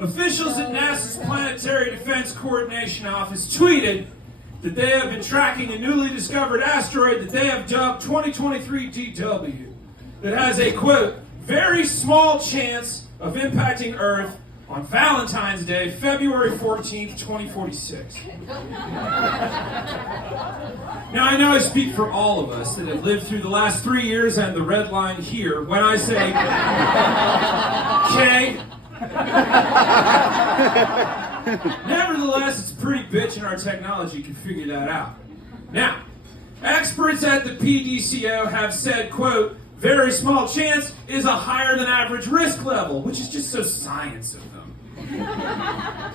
Officials at NASA's Planetary Defense Coordination Office tweeted that they have been tracking a newly discovered asteroid that they have dubbed 2023 DW that has a, quote, very small chance of impacting Earth on Valentine's Day, February 14th, 2046. Now, I know I speak for all of us that have lived through the last 3 years and the red line here when I say, Jay. Nevertheless, it's pretty bitch and our technology can figure that out. Now, experts at the PDCO have said, quote, very small chance is a higher than average risk level, which is just so science of them.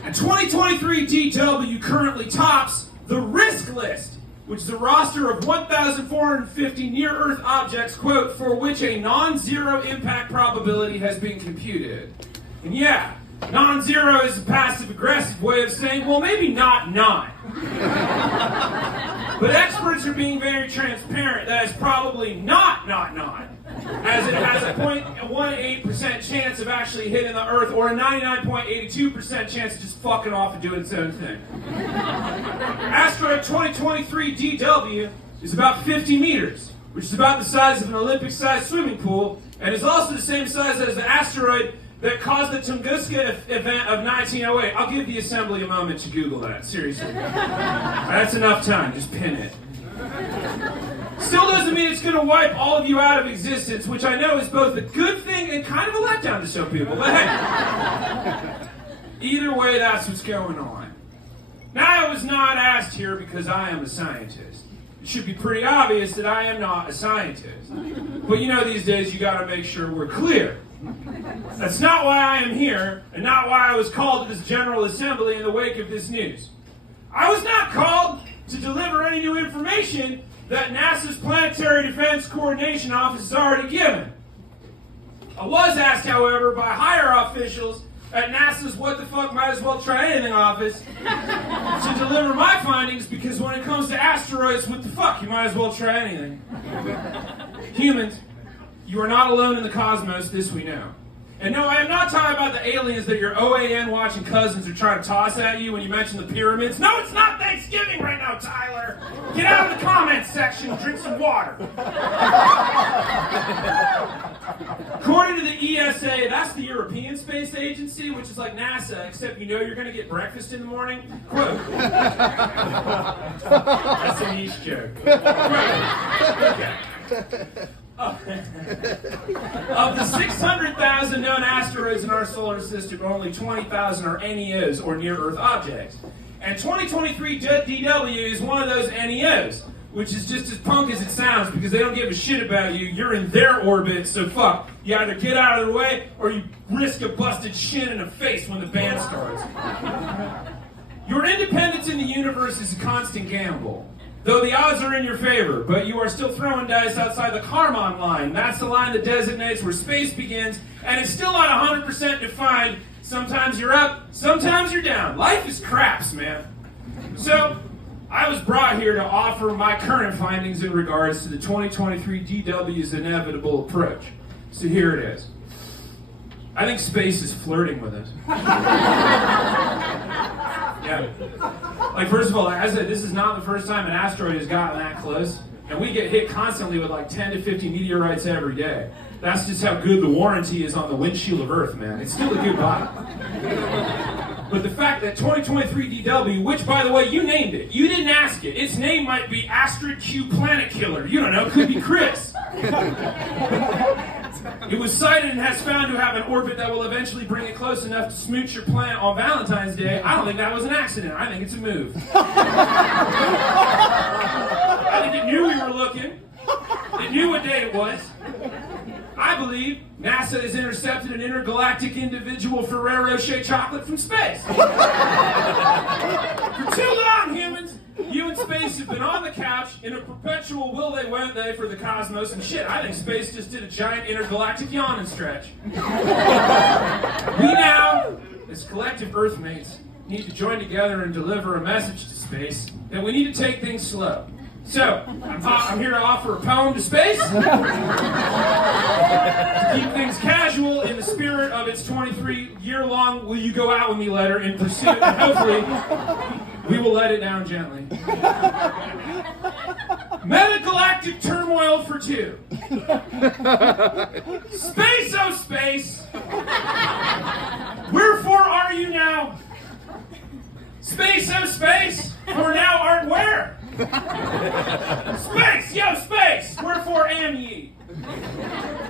And 2023 DW currently tops the risk list, which is a roster of 1,450 near-Earth objects, quote, for which a non-zero impact probability has been computed. And yeah, non-zero is a passive-aggressive way of saying, well, maybe not. But experts are being very transparent that it's probably not, as it has a 0.18% chance of actually hitting the Earth, or a 99.82% chance of just fucking off and doing its own thing. Asteroid 2023 DW is about 50 meters, which is about the size of an Olympic-sized swimming pool, and is also the same size as the asteroid that caused the Tunguska event of 1908. I'll give the assembly a moment to Google that, seriously. That's enough time, just pin it. Still doesn't mean it's going to wipe all of you out of existence, which I know is both a good thing and kind of a letdown to some people, but hey. Either way, that's what's going on. Now, I was not asked here because I am a scientist. It should be pretty obvious that I am not a scientist. But you know, these days you got to make sure we're clear. That's not why I am here, and not why I was called to this General Assembly in the wake of this news. I was not called to deliver any new information that NASA's Planetary Defense Coordination Office has already given. I was asked, however, by higher officials at NASA's What the Fuck Might As Well Try Anything office to deliver my findings, because when it comes to asteroids, what the fuck, you might as well try anything. Humans, you are not alone in the cosmos, this we know. And no, I am not talking about the aliens that your OAN watching cousins are trying to toss at you when you mention the pyramids. No, it's not Thanksgiving right now, Tyler. Get out of the comments section and drink some water. According to the ESA, that's the European Space Agency, which is like NASA, except you know you're going to get breakfast in the morning. Quote. That's a niche joke. Okay. Of the 600,000 known asteroids in our solar system, only 20,000 are NEOs, or near-Earth objects. And 2023 DW is one of those NEOs, which is just as punk as it sounds, because they don't give a shit about you. You're in their orbit, so fuck. You either get out of their way, or you risk a busted shin in the face when the band starts. Your independence in the universe is a constant gamble. Though the odds are in your favor, but you are still throwing dice outside the Kármán line. That's the line that designates where space begins, and it's still not 100% defined. Sometimes you're up, sometimes you're down. Life is craps, man. So, I was brought here to offer my current findings in regards to the 2023 DW's inevitable approach. So here it is. I think space is flirting with us. Yeah. Like, first of all, like I said, this is not the first time an asteroid has gotten that close. And we get hit constantly with like 10 to 50 meteorites every day. That's just how good the warranty is on the windshield of Earth, man. It's still a good body. But the fact that 2023 DW, which, by the way, you named it. You didn't ask it. Its name might be Astrid Q Planet Killer. You don't know. It could be Chris. It was sighted and has found to have an orbit that will eventually bring it close enough to smooch your planet on Valentine's Day. I don't think that was an accident. I think it's a move. I think it knew we were looking. It knew what day it was. I believe NASA has intercepted an intergalactic individual Ferrero Rocher chocolate from space. For too long, humans, you and space have been on the couch in a perpetual will they, won't they for the cosmos, and shit, I think space just did a giant intergalactic yawn and stretch. We now, as collective Earthmates, need to join together and deliver a message to space that we need to take things slow. So, I'm here to offer a poem to space. To keep things casual in the spirit of its 23-year-long Will You Go Out With Me letter in pursuit, and hopefully we will let it down gently. Metagalactic turmoil for two. Space, oh space! Wherefore are you now? Space, oh space! For now art where? Space, yo space! Wherefore am ye?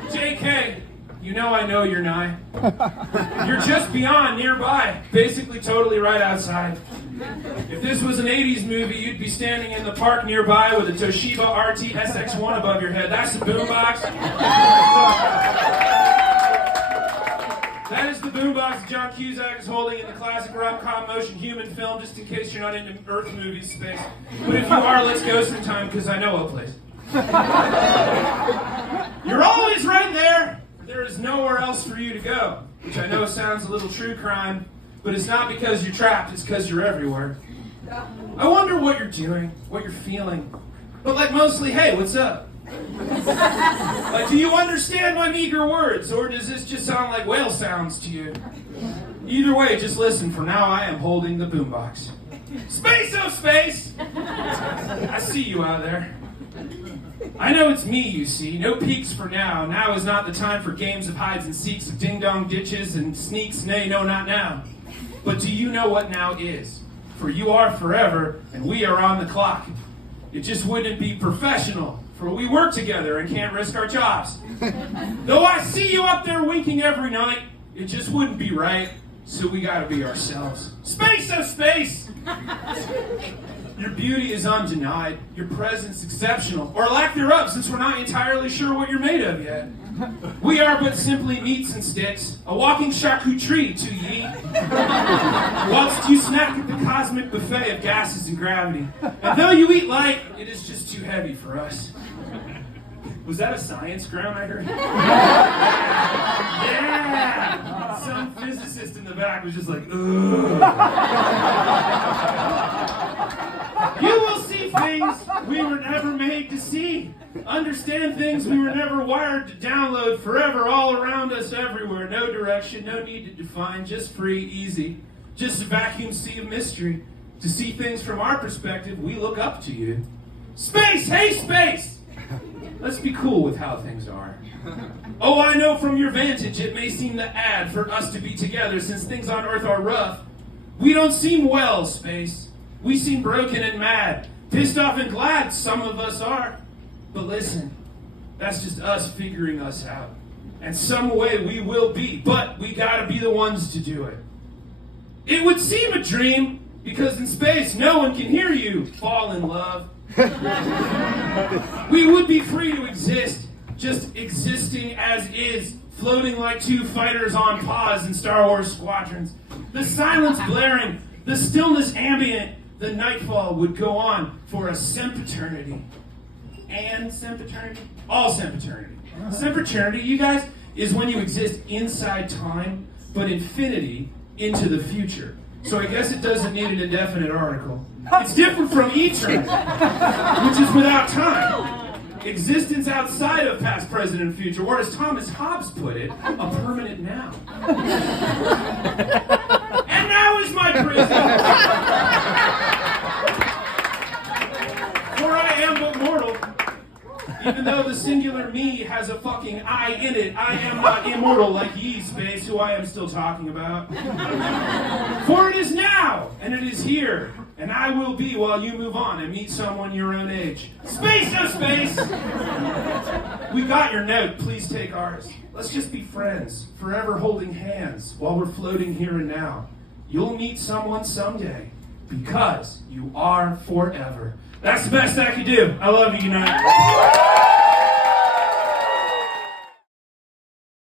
JK, you know I know you're nigh. You're just beyond, nearby, basically totally right outside. If this was an 80s movie, you'd be standing in the park nearby with a Toshiba RT SX1 above your head. That's the boombox. That is the boombox John Cusack is holding in the classic rom-com motion human film, just in case you're not into Earth movies, space. But if you are, let's go sometime, because I know a place. You're always right there. There is nowhere else for you to go, which I know sounds a little true crime, but it's not because you're trapped, it's because you're everywhere. I wonder what you're doing, what you're feeling. But like mostly, hey, what's up? Like, do you understand my meager words, or does this just sound like whale sounds to you? Either way, just listen, for now I am holding the boombox. Space, oh space! I see you out there. I know it's me, you see. No peeks for now. Now is not the time for games of hides and seeks, of ding-dong ditches and sneaks. Nay, no, not now. But do you know what now is? For you are forever, and we are on the clock. It just wouldn't be professional, for we work together and can't risk our jobs. Though I see you up there winking every night, it just wouldn't be right, so we gotta be ourselves. Space, oh space! Your beauty is undenied, your presence exceptional, or lack thereof, since we're not entirely sure what you're made of yet. We are but simply meats and sticks, a walking charcuterie to ye, whilst you snack at the cosmic buffet of gases and gravity. And though you eat light, it is just too heavy for us. Was that a science ground I heard? Yeah! Some physicist in the back was just like, ugh. You will see things we were never made to see. Understand things we were never wired to download. Forever, all around us, everywhere. No direction, no need to define. Just free, easy. Just a vacuum sea of mystery. To see things from our perspective, we look up to you. Space! Hey, space! Let's be cool with how things are. Oh, I know from your vantage it may seem the ad for us to be together, since things on Earth are rough. We don't seem well, space. We seem broken and mad. Pissed off and glad, some of us are. But listen, that's just us figuring us out. And some way we will be, but we gotta be the ones to do it. It would seem a dream, because in space no one can hear you fall in love. We would be free to exist, just existing as is, floating like two fighters on pause in Star Wars squadrons. The silence blaring, the stillness ambient, the nightfall would go on for a sempiternity. And sempiternity? All sempiternity. Sempiternity, you guys, is when you exist inside time, but infinity into the future. So I guess it doesn't need an indefinite article. It's different from eternity, which is without time. Existence outside of past, present, and future, or as Thomas Hobbes put it, a permanent now. And now is my prison. For I am but mortal. Even though the singular me has a fucking I in it, I am not immortal like ye, space, who I am still talking about. For it is now, and it is here, and I will be while you move on and meet someone your own age. Space, oh space! We got your note, please take ours. Let's just be friends, forever holding hands while we're floating here and now. You'll meet someone someday, because you are forever. That's the best I could do. I love you, United.